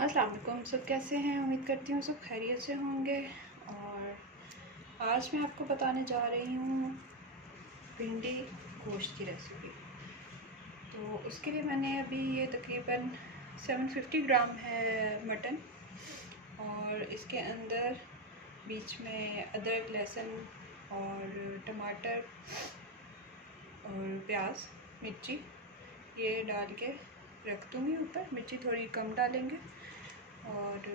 अस्सलाम वालेकुम। सब कैसे हैं? उम्मीद करती हूँ सब खैरियत से होंगे। और आज मैं आपको बताने जा रही हूँ भिंडी गोश्त की रेसिपी। तो उसके लिए मैंने अभी ये तकरीबन 750 ग्राम है मटन, और इसके अंदर बीच में अदरक, लहसुन और टमाटर और प्याज, मिर्ची ये डाल के रख दूँगी ऊपर। मिर्ची थोड़ी कम डालेंगे और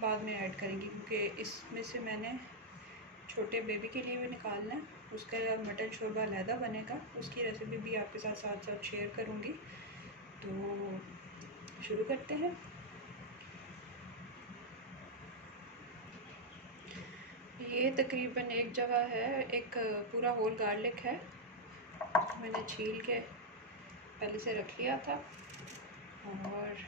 बाद में ऐड करेंगे, क्योंकि इसमें से मैंने छोटे बेबी के लिए भी निकालना है। उसका मटन शोरबा अलहदा बनेगा, उसकी रेसिपी भी आपके साथ साथ साथ शेयर करूँगी। तो शुरू करते हैं। ये तकरीबन एक जगह है, एक पूरा होल गार्लिक है, मैंने छील के पहले से रख लिया था। और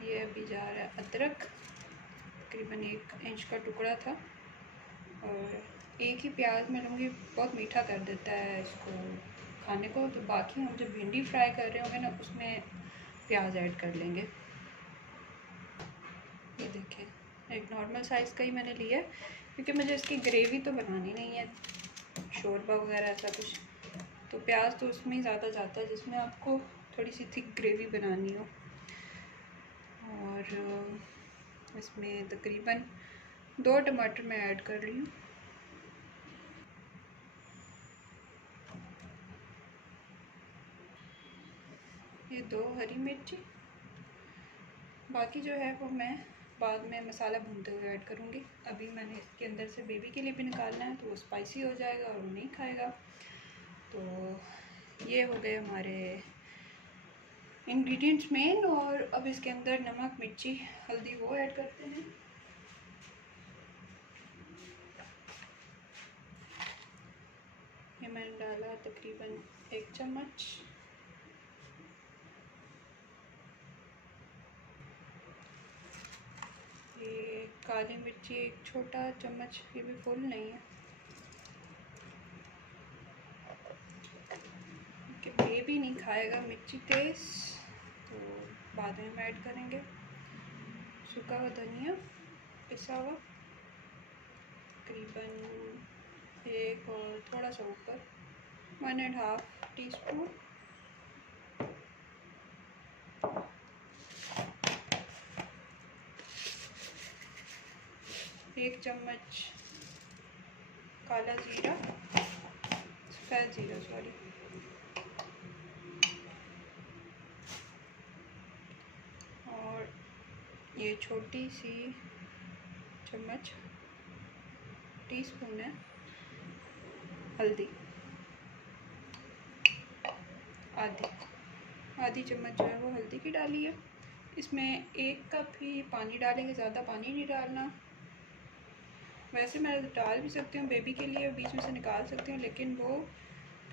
ये अभी जा रहा है अदरक, तकरीबन 1 इंच का टुकड़ा था। और एक ही प्याज मैं लूँगी, बहुत मीठा कर देता है इसको खाने को। तो बाकी हम जब भिंडी फ्राई कर रहे होंगे ना, उसमें प्याज ऐड कर लेंगे। ये देखें, एक नॉर्मल साइज़ का ही मैंने लिया है, क्योंकि मुझे इसकी ग्रेवी तो बनानी नहीं है, शोरबा वगैरह ऐसा कुछ। तो प्याज तो उसमें ही ज़्यादा जाता है जिसमें आपको थोड़ी सी थिक ग्रेवी बनानी हो। और इसमें तकरीबन 2 टमाटर मैं ऐड कर रही हूँ। ये 2 हरी मिर्ची, बाकी जो है वो मैं बाद में मसाला भूनते हुए ऐड करूँगी। अभी मैंने इसके अंदर से बेबी के लिए भी निकालना है, तो वो स्पाइसी हो जाएगा और वो नहीं खाएगा। तो ये हो गए हमारे इंग्रेडिएंट्स मेन। और अब इसके अंदर नमक, मिर्ची, हल्दी वो ऐड करते हैं। ये मैंने डाला तकरीबन 1 चम्मच। ये काली मिर्ची 1 छोटा चम्मच, ये भी फुल नहीं है, कि बेबी नहीं खाएगा मिर्ची तेज़, तो बाद में हम ऐड करेंगे। सूखा हुआ धनिया पिसा हुआ तकरीबन 1 और थोड़ा सा ऊपर 1.5 टीस्पून। 1 चम्मच काला ज़ीरा, सफ़ेद ज़ीरा सॉरी। और ये छोटी सी चम्मच टीस्पून है हल्दी, आधी चम्मच जो है वो हल्दी की डाली है। इसमें 1 कप ही पानी डालेंगे, ज़्यादा पानी नहीं डालना। वैसे मैं डाल भी सकती हूँ बेबी के लिए, बीच में से निकाल सकती हूँ, लेकिन वो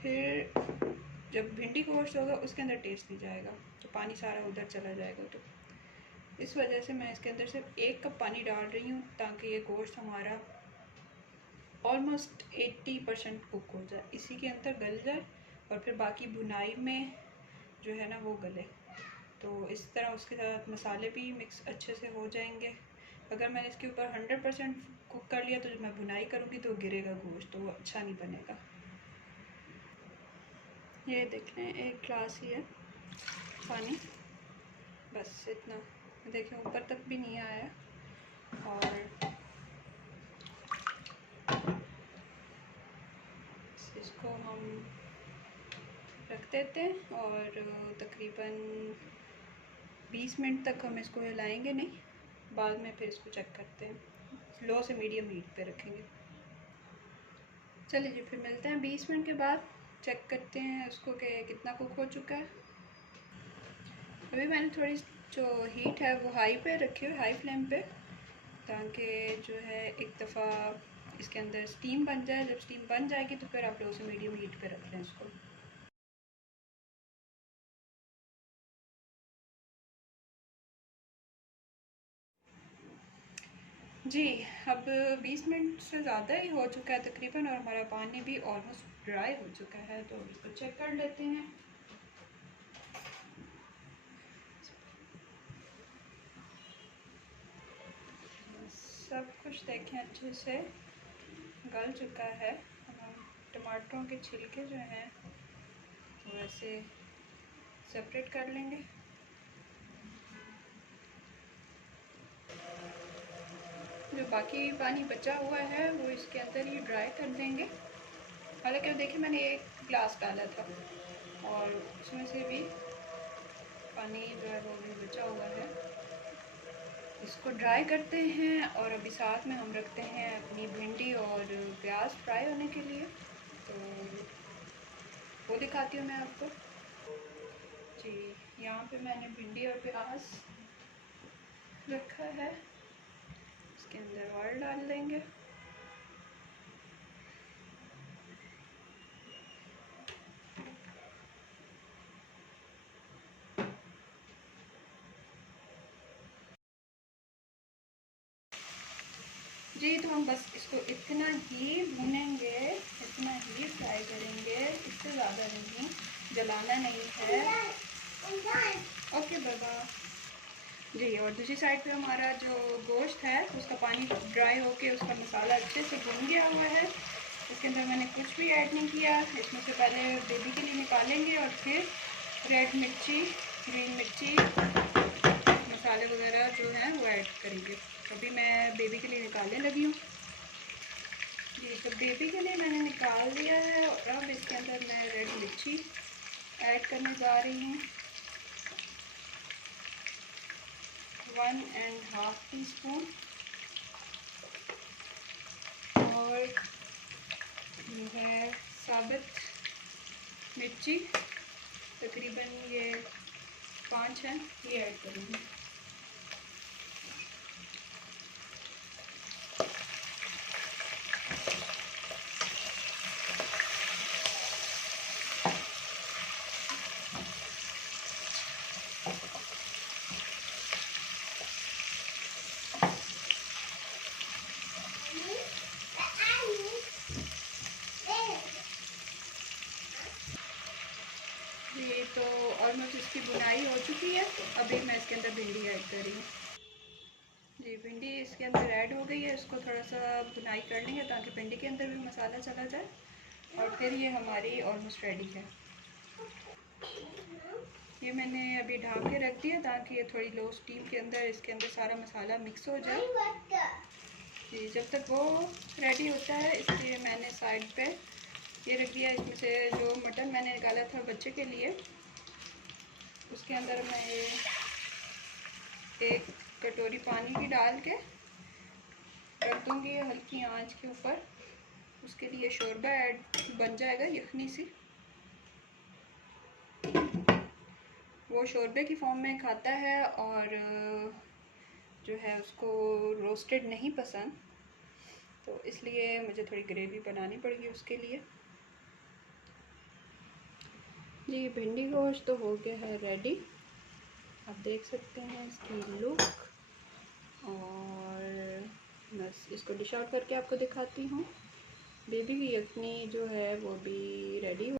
फिर जब भिंडी गोश्त होगा उसके अंदर टेस्ट नहीं जाएगा, तो पानी सारा उधर चला जाएगा। तो इस वजह से मैं इसके अंदर सिर्फ 1 कप पानी डाल रही हूँ, ताकि ये गोश्त हमारा ऑलमोस्ट 80% कुक हो जाए, इसी के अंदर गल जाए, और फिर बाकी भुनाई में जो है ना वो गले। तो इस तरह उसके साथ मसाले भी मिक्स अच्छे से हो जाएंगे। अगर मैंने इसके ऊपर 100% कुक कर लिया, तो जब मैं भुनाई करूँगी तो गिरेगा गोश्त, तो वो अच्छा नहीं बनेगा। ये देख लें, 1 गिलास ही है पानी, बस इतना। देखें ऊपर तक भी नहीं आया। और इसको हम रख देते हैं, और तकरीबन 20 मिनट तक हम इसको हिलाएंगे नहीं, बाद में फिर इसको चेक करते हैं। लो से मीडियम हीट पे रखेंगे। चलिए जी, फिर मिलते हैं 20 मिनट के बाद। चेक करते हैं उसको कि कितना कुक हो चुका है। अभी मैंने थोड़ी जो हीट है वो हाई पे रखी हुई, हाई फ्लेम पे, ताकि जो है एक दफ़ा इसके अंदर स्टीम बन जाए। जब स्टीम बन जाएगी तो फिर आप लो से मीडियम हीट पे रख लें इसको। जी, अब 20 मिनट से ज़्यादा ही हो चुका है तकरीबन, और हमारा पानी भी ऑलमोस्ट ड्राई हो चुका है। तो इसको चेक कर लेते हैं। सब कुछ देखें अच्छे से गल चुका है। हम टमाटरों के छिलके जो हैं वो ऐसे सेपरेट कर लेंगे। जो बाकी पानी बचा हुआ है वो इसके अंदर ही ड्राई कर देंगे। हालांकि देखिए मैंने 1 गिलास डाला था और उसमें से भी पानी जो है वो भी बचा हुआ है। इसको ड्राई करते हैं और अभी साथ में हम रखते हैं अपनी भिंडी और प्याज फ्राई होने के लिए, तो वो दिखाती हूँ मैं आपको। जी, यहाँ पे मैंने भिंडी और प्याज रखा है। इसके अंदर ऑयल डाल देंगे। जी, तो हम बस इसको इतना ही भूनेंगे, इतना ही फ्राई करेंगे, इससे ज़्यादा नहीं, जलाना नहीं है। ओके बाबा जी। और दूसरी साइड पे हमारा जो गोश्त है उसका पानी ड्राई होके उसका मसाला अच्छे से भून गया हुआ है। इसके अंदर मैंने कुछ भी ऐड नहीं किया। इसमें से पहले बेबी के लिए निकालेंगे और फिर रेड मिर्ची, ग्रीन मिर्ची, मसाले वगैरह जो हैं वो ऐड करेंगे। अभी मैं बेबी के लिए निकालने लगी हूँ। जी, तो बेबी के लिए मैंने निकाल दिया है और अब इसके अंदर मैं रेड मिर्ची ऐड करने जा रही हूँ। 1.5 टीस्पून और ये है साबुत मिर्ची, तकरीबन ये 5 हैं, ये ऐड करूँगी। ये तो ऑलमोस्ट इसकी बुनाई हो चुकी है। अभी मैं इसके अंदर भिंडी ऐड कर रही हूँ। जी, भिंडी इसके अंदर ऐड हो गई है। इसको थोड़ा सा बुनाई कर लेंगे ताकि भिंडी के अंदर भी मसाला चला जाए और फिर ये हमारी ऑलमोस्ट रेडी है। ये मैंने अभी ढक के रख दिया ताकि ये थोड़ी लो स्टीम के अंदर इसके अंदर सारा मसाला मिक्स हो जाए। जी, जब तक वो रेडी होता है इसलिए मैंने साइड पे ये रख दिया। इसमें से जो मटन मैंने निकाला था बच्चे के लिए उसके अंदर मैं ये 1 कटोरी पानी की डाल के रख दूँगी हल्की आंच के ऊपर। उसके लिए शोरबा ऐड बन जाएगा, यखनी सी। वो शोरबे की फॉर्म में खाता है और जो है उसको रोस्टेड नहीं पसंद, तो इसलिए मुझे थोड़ी ग्रेवी बनानी पड़ेगी उसके लिए। जी, भिंडी गोश्त तो हो गया है रेडी। आप देख सकते हैं इसकी लुक और बस इसको डिश आउट करके आपको दिखाती हूँ। बेबी की यखनी जो है वो भी रेडी